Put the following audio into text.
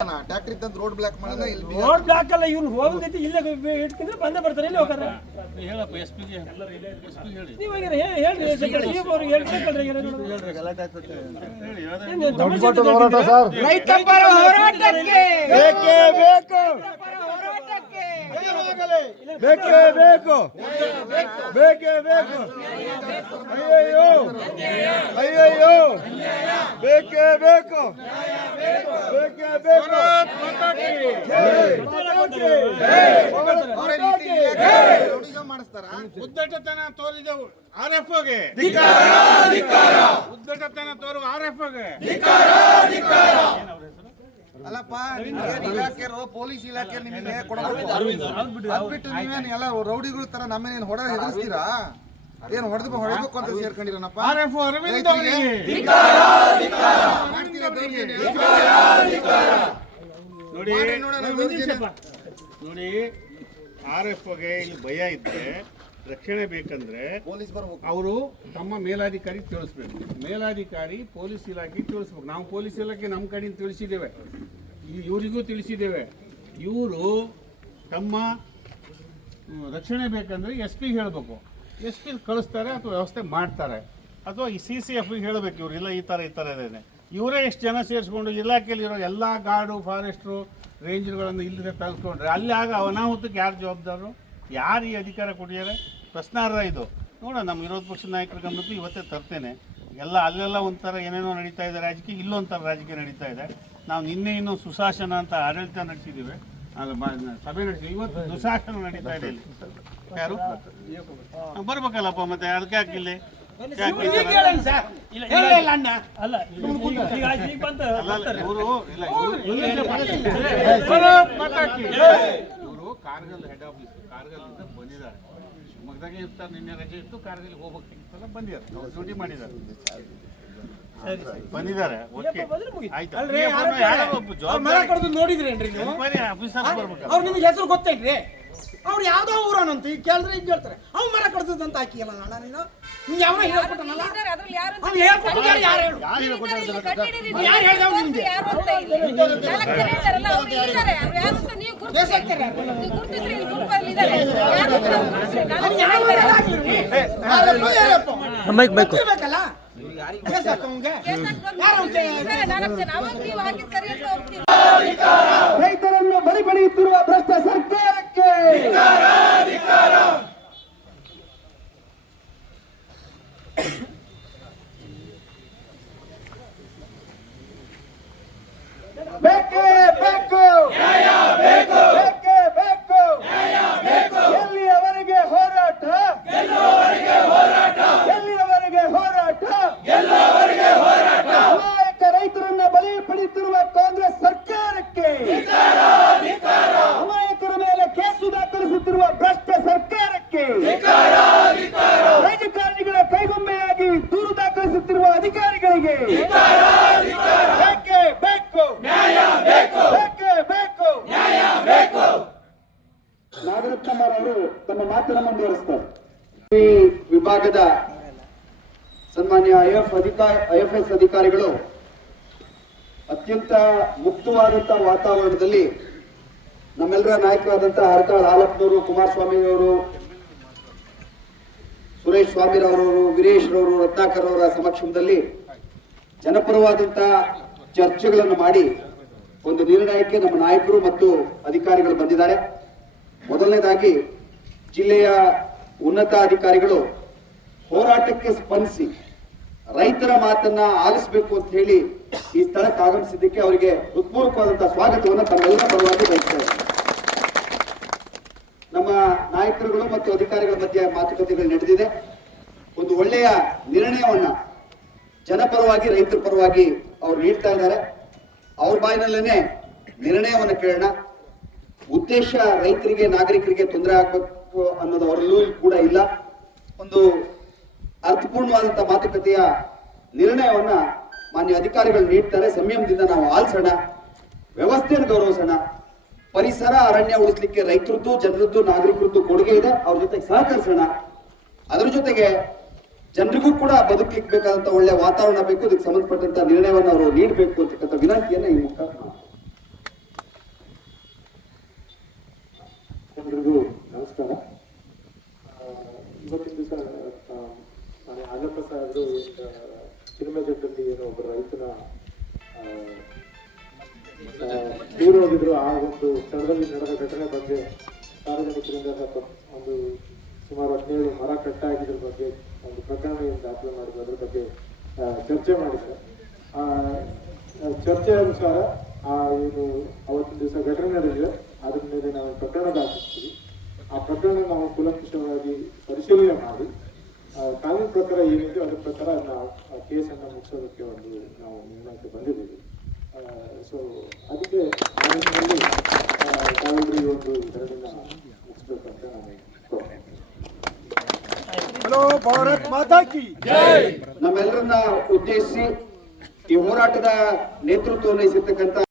ಟ್ಯಾಕ್ಟ್ರಿ ತಂದು road block ಮಾಡಿದ್ರೆ ಇಲ್ಲಿ ರೋಡ್ ಬ್ಲಾಕ್ ಅಲ್ಲ, ಇವ್ರು ಹೋಗದೈತಿ ಇಲ್ಲೇ ಇಟ್ಕೊಂಡ್ರೆ ಬಂದೇ ಬರ್ತಾರೆ. ಇಲ್ಲಿ ಹೋಗಾರ ಹೇಳಪ್ಪ ಎಸ್ ಪಿ ಹೇಳಿ ನೀವು ಹೇಳ್ರಿ ರೈತಪರ ಹೋರಾಟಕ್ಕೆ ಬೇಕೇ ಬೇಕು, ಬೇಕೇ ಬೇಕು, ಬೇಕೇ ಬೇಕು. ಅಯ್ಯಯ್ಯೋ ಅಯ್ಯಯ್ಯೋ, ಬೇಕೇ ಬೇಕು, ಬೇಕೇ ಬೇಕು. ಮಾಡಿಸ್ತಾರ. ಉದ್ದಟತನ ತೋರಿದೆವು RFOಗೆ, ಉದ್ದಟತನ ತೋರುವ RFOಗೆ. ಅಲ್ಲಪ್ಪ, ಇಲಾಖೆರು ಪೊಲೀಸ್ ಇಲಾಖೆ ನಿಮಗೆ ಕೊಡಬೇಕು. ಅದ್ಬಿಟ್ಟು ನೀವೇನು ಎಲ್ಲ ರೌಡಿಗಳ ತರ ನಮ್ಮನೇನು ಹೊಡ ಹೆದರ್ಸ್ತೀರಾ? ಏನು ಹೊಡೆದಬೇಕು ಅಂತ ಸೇರ್ಕೊಂಡಿರನಪ್ಪ. RFO ಅರವಿಂದ್ ಅವರಿಗೆ ನೋಡಿ, RFOಗೆ ಇಲ್ಲಿ ಭಯ ಇದ್ರೆ, ರಕ್ಷಣೆ ಬೇಕಂದ್ರೆ ಪೊಲೀಸ್ ಬರ್ಬೇಕು. ಅವರು ತಮ್ಮ ಮೇಲಾಧಿಕಾರಿ ತಿಳಿಸ್ಬೇಕು. ಮೇಲಾಧಿಕಾರಿ ಪೊಲೀಸ್ ಇಲಾಖೆ ತಿಳಿಸ್ಬೇಕು. ನಾವು ಪೊಲೀಸ್ ಇಲಾಖೆ ನಮ್ಮ ಕಡೆಯಿಂದ ತಿಳಿಸಿದ್ದೇವೆ, ಇವರಿಗೂ ತಿಳಿಸಿದ್ದೇವೆ. ಇವರು ತಮ್ಮ ರಕ್ಷಣೆ ಬೇಕಂದ್ರೆ SP ಹೇಳಬೇಕು. SP ಕಳಿಸ್ತಾರೆ ಅಥವಾ ವ್ಯವಸ್ಥೆ ಮಾಡ್ತಾರೆ, ಅಥವಾ ಈ CCF ಹೇಳಬೇಕು. ಇವರು ಇಲ್ಲ ಈ ಥರ ಇದೇನೆ. ಇವರೇ ಎಷ್ಟು ಜನ ಸೇರಿಸ್ಕೊಂಡು ಇಲಾಖೆಯಲ್ಲಿರೋ ಎಲ್ಲ ಗಾರ್ಡು, ಫಾರೆಸ್ಟ್ರು, ರೇಂಜರ್ಗಳನ್ನು ಇಲ್ಲದೆ ತರಿಸ್ಕೊಂಡ್ರೆ ಅಲ್ಲಿ ಆಗ ಅನಾಹುತಕ್ಕೆ ಯಾರು ಜವಾಬ್ದಾರರು? ಯಾರು ಈ ಅಧಿಕಾರ ಕೊಟ್ಟಿದ್ದಾರೆ? ಪ್ರಶ್ನಾರ್ಹ ಇದು. ನೋಡೋಣ, ನಮ್ಮ ವಿರೋಧ ಪಕ್ಷದ ನಾಯಕರ ಗಮನಕ್ಕೂ ಇವತ್ತೇ ತರ್ತೇನೆ. ಎಲ್ಲ ಅಲ್ಲೆಲ್ಲ ಒಂಥರ ಏನೇನೋ ನಡೀತಾ ಇದೆ ರಾಜಕೀಯ, ಇಲ್ಲೊಂಥರ ರಾಜಕೀಯ ನಡೀತಾ ಇದೆ. ನಾವು ನಿನ್ನೆ ಇನ್ನೂ ಸುಶಾಸನ ಅಂತ ಆಡಳಿತ ನಡೆಸಿದ್ದೀವಿ, ಅದು ಸಭೆ ನಡೆಸಿ. ಇವತ್ತು ದುಶಾಸನ ನಡೀತಾ ಇದೆ ಇಲ್ಲಿ. ಯಾರು ಬರ್ಬೇಕಲ್ಲಪ್ಪ, ಮತ್ತೆ ಅದಕ್ಕೆ ಹಾಕಿಲ್ಲ ಕಾರ್ಗಲ್ ಹೆಡ್ ಆಫೀಸ್, ಕಾರ್ಗಲ್ನಿಂದ ಬಂದಿದ್ದಾರೆ. ಶಿವಮೊಗ್ಗದಾಗೆ ಇರ್ತಾರೆ, ನಿನ್ನೆ ರಜೆ ಇತ್ತು, ಕಾರ್ಗಲ್ ಹೋಗ್ಬೇಕಿತ್ತಲ್ಲ, ಬಂದಿದ್ದಾರೆ, ಡ್ಯೂಟಿ ಮಾಡಿದ್ದಾರೆ, ಬಂದಿದ್ದಾರೆ. ನೋಡಿದ್ರೇನ್ರಿ ನೀವು? ಅವ್ರು ನಿಮ್ಗೆ ಹೆಸರು ಗೊತ್ತೇನ್ರಿ? ಅವ್ರು ಯಾವ್ದೋ ಊರನಂತ ಈಗ ಕೇಳಿದ್ರೆ ಈಗ ಹೇಳ್ತಾರೆ ಅವ್ನು ಮರ ಕಡ್ದದಂತ ಹಾಕಿಲ್ಲ ಅಣ್ಣ. ನೀನು ನಿಮ್ಗೆ ಯಾವ ಹೇಳ್ಕೊಟ್ಟನಲ್ಲ, ಅವ್ನು ಹೇಳ್ಕೊಟ್ಟಿದ್ದಾರೆ. ಯಾರು ಹೇಳು, ಯಾರು ಹೇಳ್ದವ್ ನಿಮ್ಗೆ? ಬೇಕಲ್ಲ ರೈತರನ್ನು ಬಲಿ ಪಡೆಯುತ್ತಿರುವ ಭ್ರಷ್ಟ ಸರ್ಕಾರಕ್ಕೆ ಬೇಕೇ ಬೇಕು, ಬೇಕೇ ಬೇಕು. ಎಲ್ಲಿಯವರೆಗೆ ಹೋರಾಟ, ಎಲ್ಲಿಯವರೆಗೆ ಹೋರಾಟ, ಅಮಾಯಕ ರೈತರನ್ನ ಬಲಿ ಪಡೆಯುತ್ತಿರುವ ಕಾಂಗ್ರೆಸ್ ಸರ್ಕಾರಕ್ಕೆ, ಅಮಾಯಕರ ಮೇಲೆ ಕೇಸು ದಾಖಲಿಸುತ್ತಿರುವ ಭ್ರಷ್ಟ ಸರ್ಕಾರಕ್ಕೆ, ರಾಜಕಾರಣಿಗಳ ಕೈಗೊಂಬೆಯಾಗಿ ದೂರು ದಾಖಲಿಸುತ್ತಿರುವ ಅಧಿಕಾರಿಗಳಿಗೆ ಬೇಕೇ ಬೇಕು, ಬೇಕೇ ಬೇಕು. ನಾಗರತ್ನಮ್ಮರ್ ಅವರು ತಮ್ಮ ಮಾತನ್ನು ಮುಂದುವರಿಸ್ತಾರೆ. ಈ ವಿಭಾಗದ ಸನ್ಮಾನ್ಯ IFS ಅಧಿಕಾರಿಗಳು ಅತ್ಯಂತ ಮುಕ್ತವಾದಂತಹ ವಾತಾವರಣದಲ್ಲಿ ನಮ್ಮೆಲ್ಲರ ನಾಯಕರಾದಂತಹ ಹರತಾಳ್ ಹಾಲಪ್ಪನವರು, ಕುಮಾರಸ್ವಾಮಿ ಅವರು, ಸುರೇಶ್ ಸ್ವಾಮಿರವರು, ವೀರೇಶ್ ರವರು, ರತ್ನಾಕರ್ ಅವರ ಸಮಕ್ಷಮದಲ್ಲಿ ಜನಪರವಾದಂತಹ ಚರ್ಚೆಗಳನ್ನು ಮಾಡಿ ಒಂದು ನಿರ್ಣಯಕ್ಕೆ ನಮ್ಮ ನಾಯಕರು ಮತ್ತು ಅಧಿಕಾರಿಗಳು ಬಂದಿದ್ದಾರೆ. ಮೊದಲನೇದಾಗಿ ಜಿಲ್ಲೆಯ ಉನ್ನತ ಅಧಿಕಾರಿಗಳು ಹೋರಾಟಕ್ಕೆ ಸ್ಪಂದಿಸಿ ರೈತರ ಮಾತನ್ನ ಆಲಿಸಬೇಕು ಅಂತ ಹೇಳಿ ಈ ಸ್ಥಳಕ್ಕೆ ಆಗಮಿಸಿದ್ದಕ್ಕೆ ಅವರಿಗೆ ಹೃತ್ಪೂರ್ವಕವಾದಂತಹ ಸ್ವಾಗತವನ್ನು ತಮ್ಮೆಲ್ಲರ ಪರವಾಗಿ ಬಯಸ್ತೇವೆ. ನಮ್ಮ ನಾಯಕರುಗಳು ಮತ್ತು ಅಧಿಕಾರಿಗಳ ಮಧ್ಯೆ ಮಾತುಕತೆಗಳು ನಡೆದಿದೆ. ಒಂದು ಒಳ್ಳೆಯ ನಿರ್ಣಯವನ್ನ ಜನಪರವಾಗಿ, ರೈತರ ಪರವಾಗಿ ಅವ್ರು ನೀಡ್ತಾ ಇದ್ದಾರೆ. ಅವ್ರ ಬಾಯಿನಲ್ಲೇನೆ ನಿರ್ಣಯವನ್ನು ಕೇಳೋಣ. ಉದ್ದೇಶ ರೈತರಿಗೆ, ನಾಗರಿಕರಿಗೆ ತೊಂದರೆ ಆಗ್ಬೇಕು ಅನ್ನೋದು ಅವರಲ್ಲೂ ಕೂಡ ಇಲ್ಲ. ಒಂದು ಅರ್ಥಪೂರ್ಣವಾದಂತಹ ಮಾತುಕತೆಯ ನಿರ್ಣಯವನ್ನ ಮಾನ್ಯ ಅಧಿಕಾರಿಗಳು ನೀಡ್ತಾರೆ. ಸಂಯಮದಿಂದ ನಾವು ಆಲಿಸೋಣ, ವ್ಯವಸ್ಥೆಯನ್ನು ಗೌರವಿಸೋಣ. ಪರಿಸರ, ಅರಣ್ಯ ಉಳಿಸಲಿಕ್ಕೆ ರೈತರದ್ದು, ಜನರದ್ದು, ನಾಗರಿಕರದ್ದು ಕೊಡುಗೆ ಇದೆ. ಅವ್ರ ಜೊತೆಗೆ ಸಹಕರಿಸೋಣ. ಅದರ ಜೊತೆಗೆ ಜನರಿಗೂ ಕೂಡ ಬದುಕಲಿಕ್ಕೆ ಬೇಕಾದಂತ ಒಳ್ಳೆ ವಾತಾವರಣ ಬೇಕು. ಇದಕ್ಕೆ ಸಂಬಂಧಪಟ್ಟಂತ ನಿರ್ಣಯವನ್ನು ಅವರು ನೀಡಬೇಕು ಅಂತಕ್ಕಂಥ ವಿನಂತಿಯನ್ನ ಈ ಮುಖ ನಮಸ್ಕಾರ. ಇವತ್ತಿನ ದಿವಸ ನಾನೇ ಆನಪ್ಪ ಸಾಹೇಬರು ಚಿನ್ನಮಜಟ್ಟಲ್ಲಿ ಏನೋ ಒಬ್ಬ ರೈತನ ತೀರು ಹೋಗಿದ್ರು. ಆ ಒಂದು ಸ್ಥಳದಲ್ಲಿ ನಡೆದ ಘಟನೆ ಬಗ್ಗೆ ಸಾರ್ವಜನಿಕರಿಂದ ಒಂದು ಸುಮಾರು 17 ಮರ ಕಟ್ಟಾಗಿದ್ರ ಬಗ್ಗೆ ಒಂದು ಪ್ರಕರಣ ದಾಖಲೆ ಮಾಡಿದ್ರು. ಅದ್ರ ಬಗ್ಗೆ ಚರ್ಚೆ ಮಾಡಿದ್ದಾರೆ. ಚರ್ಚೆ ಅನುಸಾರ ಏನು ಅವತ್ತಿನ ದಿವಸ ಘಟನೆ ನಡೆದಿದೆ, ಅದ್ರ ಮೇಲೆ ನಾವು ಪ್ರಕರಣ ದಾಖಲಿಸ್ತೀವಿ. ಆ ಪ್ರಕರಣ ನಾವು ಕೂಲಂಕಷವಾಗಿ ಪರಿಶೀಲನೆ ಮಾಡಿ ಕಾನೂನು ಪ್ರಕಾರ ಏನಿದೆ ಅದ್ರ ಪ್ರಕಾರ ನಾವು ಕೇಸನ್ನು ಮುಗಿಸೋದಕ್ಕೆ ಒಂದು ನಾವು ನಿರ್ಣಯಕ್ಕೆ ಬಂದಿದ್ದೀವಿ. ಸೊ ಅದಕ್ಕೆ ತಾವೆಲ್ಲರೂ ಈ ಒಂದು ಧರಣಿನ ಮುಗಿಸ್ಬೇಕಂತ ನಾನು ಹಲೋ ಭಾರತ್ ಮಾತಾ ಕಿ ನಮ್ಮೆಲ್ಲರನ್ನ ಉದ್ದೇಶಿಸಿ ಈ ಹೋರಾಟದ ನೇತೃತ್ವವನ್ನು ವಹಿಸಿರ್ತಕ್ಕಂಥ